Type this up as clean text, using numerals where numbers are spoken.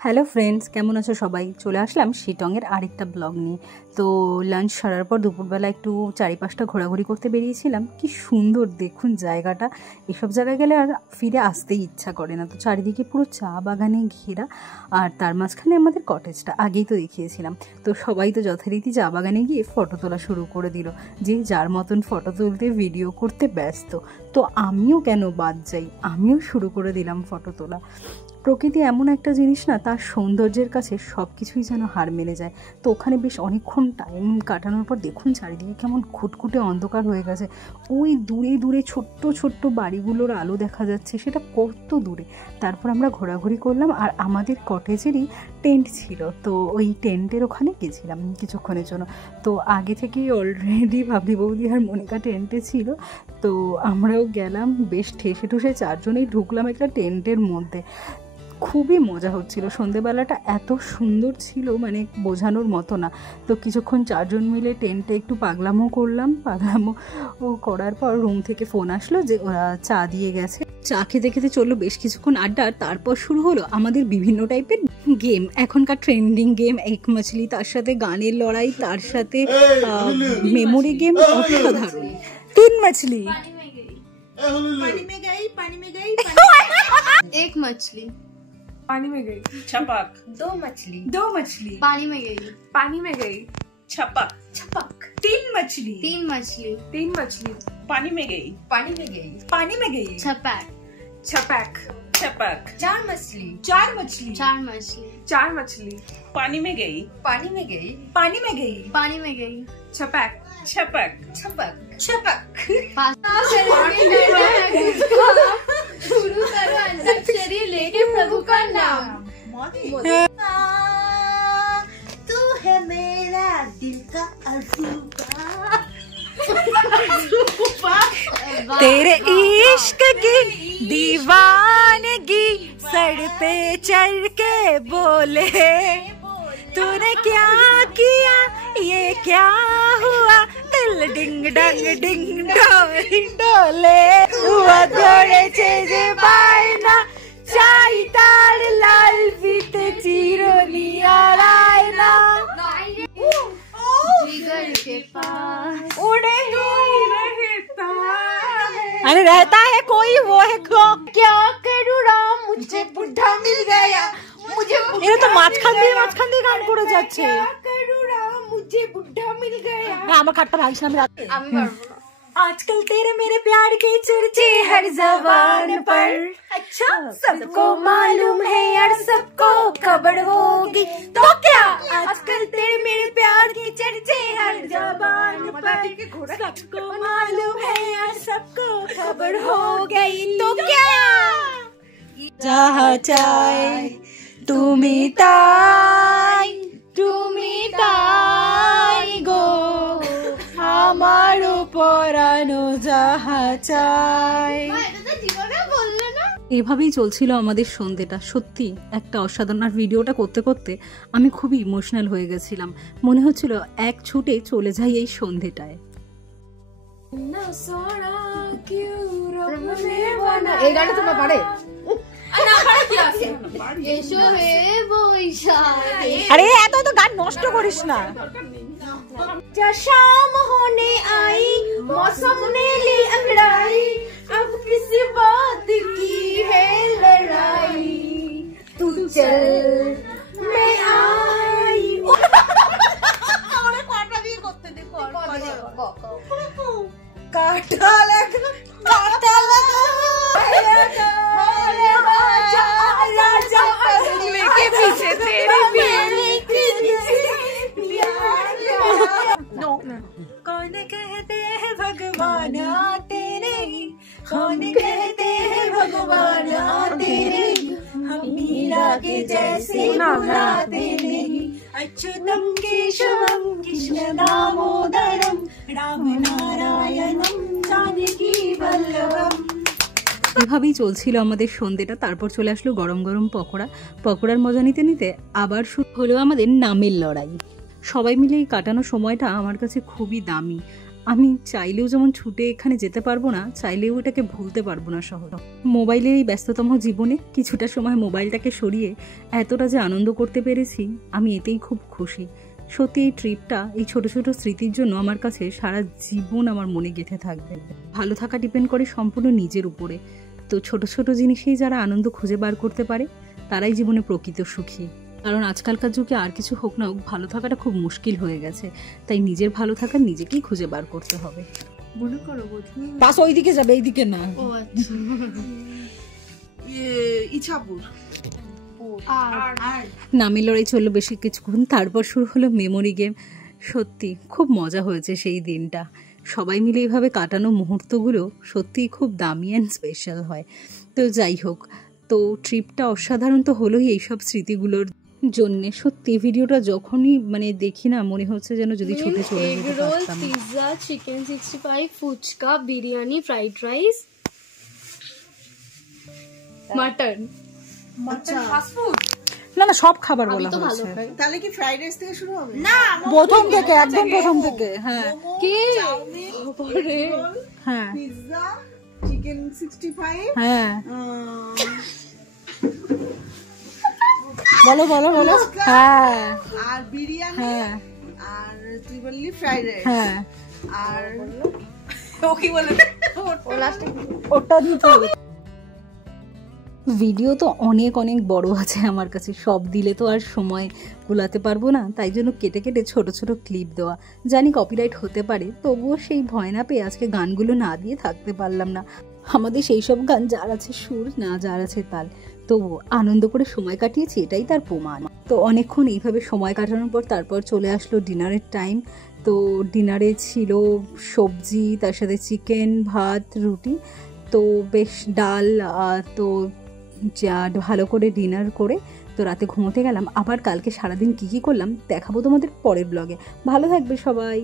Hello friends, কেমন আছো সবাই? চলে আসলাম শিটংয়ের আরেকটা ব্লগ নিয়ে। তো লাঞ্চ সারার পর দুপুরবেলা একটু চারিপাশটা ঘোরাঘুরি করতে বেরিয়েছিলাম। কি সুন্দর দেখুন জায়গাটা, এসব জায়গায় গেলে আর ফিরে আসতেই ইচ্ছা করে না। তো চারিদিকে পুরো চা বাগানে ঘেরা, আর তার মাঝখানে আমাদের কটেজটা আগেই তো দেখিয়েছিলাম। তো সবাই তো যথারীতি চা বাগানে গিয়ে ফটো তোলা শুরু করে দিল, যে যার মতন ফটো তুলতে ভিডিও করতে ব্যস্ত। তো আমিও কেন বাদ যাই, আমিও শুরু করে দিলাম ফটো তোলা। প্রকৃতি এমন একটা জিনিস না, তার সৌন্দর্যের কাছে সব কিছুই যেন হার মেনে যায়। তো ওখানে বেশ অনেকক্ষণ টাইম কাটানোর পর দেখুন চারিদিকে কেমন খুটখুটে অন্ধকার হয়ে গেছে। ওই দূরে দূরে ছোট্ট ছোট্ট বাড়িগুলোর আলো দেখা যাচ্ছে, সেটা কত দূরে। তারপর আমরা ঘোরাঘুরি করলাম, আর আমাদের কটেজেরই টেন্ট ছিল, তো ওই টেন্টের ওখানে গেছিলাম কিছুক্ষণের জন্য। তো আগে থেকেই অলরেডি ভাবি বৌদি আর মনিকা টেন্টে ছিল, তো আমরাও গেলাম। বেশ ঠেসে ঠুসে চারজনেই ঢুকলাম একটা টেন্টের মধ্যে। খুবই মজা হচ্ছিল, সন্ধেবেলাটা এত সুন্দর ছিল মানে বোঝানোর মতো না। তো কিছুক্ষণ চারজন মিলে টেন্টে একটু পাগলামো করলাম। পাগলামো করার পর রুম থেকে ফোন আসলো যে ওরা চা দিয়ে গেছে। চা খেতে খেতে চললো বেশ কিছুক্ষণ আড্ডা। তারপর শুরু হলো আমাদের বিভিন্ন টাইপের গেম, এখনকার ট্রেন্ডিং গেম। এক মাছলি, তার সাথে গানের লড়াই, তার সাথে মেমোরি গেম, অসাধারণ। তিন মাছলি, एक मछली पानी में गई, छपक। दो मछली पानी में गई, छपक छपक। तीन मछली तीन मछली पानी में गई, पानी में गई। छपैक छपक। छपक चार मछली चार मछली पानी में गई, पानी में गई। छपैक छपक छपक। शुरू करो अंताक्षरी लेके प्रभु का नाम। तू है मेरा दिल का अजूबा। तेरे इश्क की दीवानगी सर पे चढ़ के बोले, तूने क्या किया, ये क्या हुआ, दिल डिंग डंग डिंग डोले हुआ दौड़ेছে যে বাইনা, চাই তার লাল ফিতে চিরনিয়ার আয়না, जिगर के पास उड़े ही रहता है। अरे रहता है कोई, वो है क्या करूँ राम, मुझे बुढ़ा मिल गया, मुझे এরা তো মাঝখান দিয়ে গান করে যাচ্ছে। मुझे बुढ़ा मिल गया। না আমার খাটটা ভাগিস না, আমি রাত আমি পারবো না। आजकल तेरे मेरे प्यार के चर्चे हर ज़बान पर, अच्छा सबको मालूम है यार, सबको खबर होगी तो क्या, आजकल तेरे मेरे प्यार के चर्चे हर ज़बान पर, सबको मालूम है यार, सबको खबर हो गई तो क्या, जहाँ चाहे তুমি তাই গো, আমার পরানো যাহা চাই। এভাবেই চলছিল আমাদের সন্ধ্যেটা। সত্যি একটা অসাধারণ। আর ভিডিওটা করতে করতে আমি খুবই ইমোশনাল হয়ে গেছিলাম, মনে হচ্ছিল এক ছুটে চলে যাই এই সন্ধ্যেটায়। এই গানটা তোমার পারে? এসো হে বৈশাখ। আরে এত তো গান নষ্ট করিস না। शाम होने आई, मौसम ने ली अंगड़ाई, अब किस बात की है लड़ाई, तू चल मैं आई। काटा लगा लेके पीछे तेरे कौन कहते हैं भगवान आते नहीं, कौन कहते हैं भगवान आते नहीं, हम मीरा के जैसे बुलाते नहीं, अच्युतम केशवम कृष्ण दामोदरम राम नारायणम जानकी वल्लभम। এভাবেই চলছিল আমাদের সন্ধ্যেটা। তারপর চলে আসলো গরম গরম পকোড়ার মজা নিতে নিতে আবার শুরু হলো আমাদের নামের লড়াই। সবাই মিলে এই কাটানো সময়টা আমার কাছে খুবই দামি। আমি চাইলেও যেমন ছুটে এখানে যেতে পারবো না, চাইলেও এটাকে ভুলতে পারবো না শহর। মোবাইলের এই ব্যস্ততম জীবনে কিছুটা সময় মোবাইলটাকে সরিয়ে এতটা যে আনন্দ করতে পেরেছি, আমি এতেই খুব খুশি। সত্যি এই ট্রিপটা, এই ছোট ছোট স্মৃতির জন্য আমার কাছে সারা জীবন আমার মনে গেঁথে থাকবে। ভালো থাকা ডিপেন্ড করে সম্পূর্ণ নিজের উপরে। তো ছোট ছোট জিনিসেই যারা আনন্দ খুঁজে বার করতে পারে তারাই জীবনে প্রকৃত সুখী। কারণ আজকালকার যুগে আর কিছু হোক না হোক, ভালো থাকাটা খুব মুশকিল হয়ে গেছে। তাই নিজের ভালো থাকা নিজেকেই খুঁজে বার করতে হবে। মনে করো বাস ওইদিকে যাবে, এইদিকে না। ও আচ্ছা। ইছাপুর নামে লড়াই চললো বেশি কিছুক্ষণ, তারপর শুরু হলো মেমোরি গেম। সত্যি খুব মজা হয়েছে সেই দিনটা। সবাই মিলে এইভাবে কাটানো মুহূর্তগুলো সত্যিই খুব দামি অ্যান্ড স্পেশাল হয়। তো যাই হোক, তো ট্রিপটা অসাধারণ তো হলোই এইসব স্মৃতিগুলোর জন্যে। সত্যি ভিডিওটা যখনই মানে দেখি না, মনে হচ্ছে যেন যদি ছুটে চলে এগ যেতে রোল, পারতাম। Pizza, chicken 65, phuchka, biryani, fried rice, mutton. না না, সব খাবার আমি বলা তো ভালো হয়েছে। খাই। তাহলে কি ফ্রাইড রাইস থেকে শুরু হবে? না, প্রথম থেকে, একদম প্রথম থেকে। হ্যাঁ কে? বাবারে, হ্যাঁ পিৎজা, চিকেন 65, হ্যাঁ, বলো বলো বলো। হ্যাঁ আর বিরিয়ানি, হ্যাঁ আর তুই বললি ফ্রাইড রাইস, হ্যাঁ, আর ও কি বলে ও লাস্টে ওটা দিতে হবে। ভিডিও তো অনেক অনেক বড় আছে আমার কাছে, সব দিলে তো আর সময় কুলাতে পারবো না। তাই জন্য কেটে কেটে ছোট ছোট ক্লিপ দেওয়া। জানি কপিরাইট হতে পারে, তবুও সেই ভয় না পেয়ে আজকে গানগুলো না দিয়ে থাকতে পারলাম না। আমাদের সেই সব গান যার আছে সুর, না যার আছে তাল, তবু আনন্দ করে সময় কাটিয়েছি, এটাই তার প্রমাণ। তো অনেকক্ষণ এইভাবে সময় কাটানোর পর তারপর চলে আসলো ডিনারের টাইম। তো ডিনারে ছিল সবজি, তার সাথে চিকেন, ভাত, রুটি, তো বেশ ডাল। তো যা ভালো করে ডিনার করে তো রাতে ঘুমোতে গেলাম। আবার কালকে সারাদিন কী কী করলাম দেখাবো তোমাদের পরের ব্লগে। ভালো থাকবে সবাই।